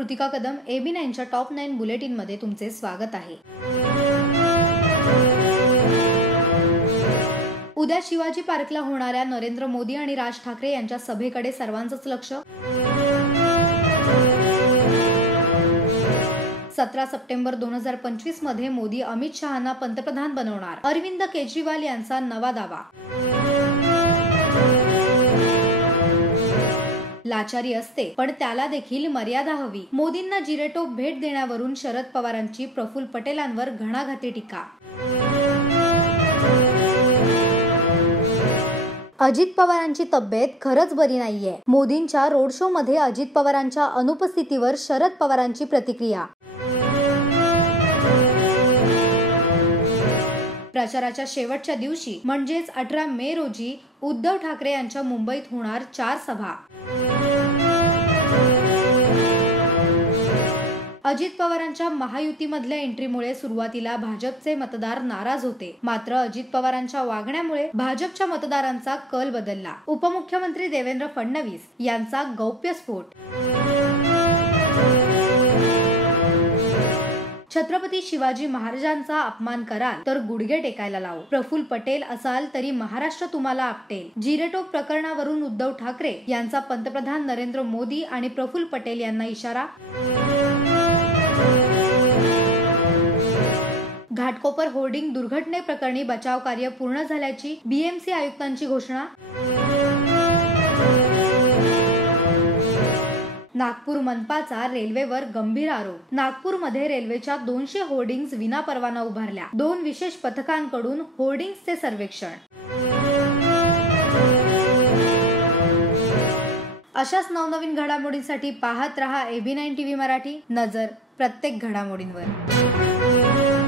Kritika Kadam, AB9च्या top 9 bulletin मध्ये तुमचे स्वागत आहे। उद्या शिवाजी पार्कला होणाऱ्या नरेंद्र मोदी आणि राज ठाकरे यांच्या सभेकडे सर्वांचंच लक्ष। 17 सप्टेंबर 2025 मध्ये मोदी अमित शहांना पंतप्रधान बनवणार, अरविंद केजरीवाल यांचा नवा दावा। लाचारी असते पण त्याला देखील मर्यादा हवी, मोदींना जिरेटोप भेट देण्यावरून शरद पवारांची प्रफुल्ल पटेलांवर घणाघाती टीका। अजित पवारांची तब्येत खरंच बरी नाहीये, मोदींच्या रोड शो मध्ये अजित पवारांच्या अनुपस्थितीवर शरद पवारांची प्रतिक्रिया। प्रचाराच्या शेवटच्या दिवशी म्हणजेच 18 मे रोजी उद्धव ठाकरे यांच्या मुंबईत होणार 4 सभा। अजित पवारांच्या महायुतीमधल्या एंट्रीमुळे सुरुवातीला भाजपचे मतदार नाराज होते, मात्र अजित पवारांच्या वागण्यामुळे भाजपच्या मतदारांचा कल बदलला। उपमुख्यमंत्री देवेंद्र फडणवीस यांचा गौप्यस्फोट। छत्रपती शिवाजी महाराजांचा अपमान कराल तर गुडघे टेकायला लावू, प्रफुल्ल पटेल असाल तरी महाराष्ट्र तुम्हाला आपटेल। जिरेटोप प्रकरणावरून उद्धव ठाकरे यांचा पंतप्रधान नरेंद्र मोदी आणि प्रफुल्ल पटेल यांना इशारा। घाटकोपर होर्डिंग दुर्घटनेप्रकरणी बचाव कार्य पूर्ण झाल्याची BMC आयुक्तांची घोषणा। नागपूर मनपाचा रेल्वेवर गंभीर आरोप। नागपूरमध्ये रेल्वेच्या 200 होर्डिंग्ज विनापरवाना उभारल्या, 2 विशेष पथकांकडून होर्डिंग्जचे सर्वेक्षण। अशाच नवनवीन घडामोडींसाठी पाहत रहा AB9 TV मराठी, नजर प्रत्येक घडामोडींवर।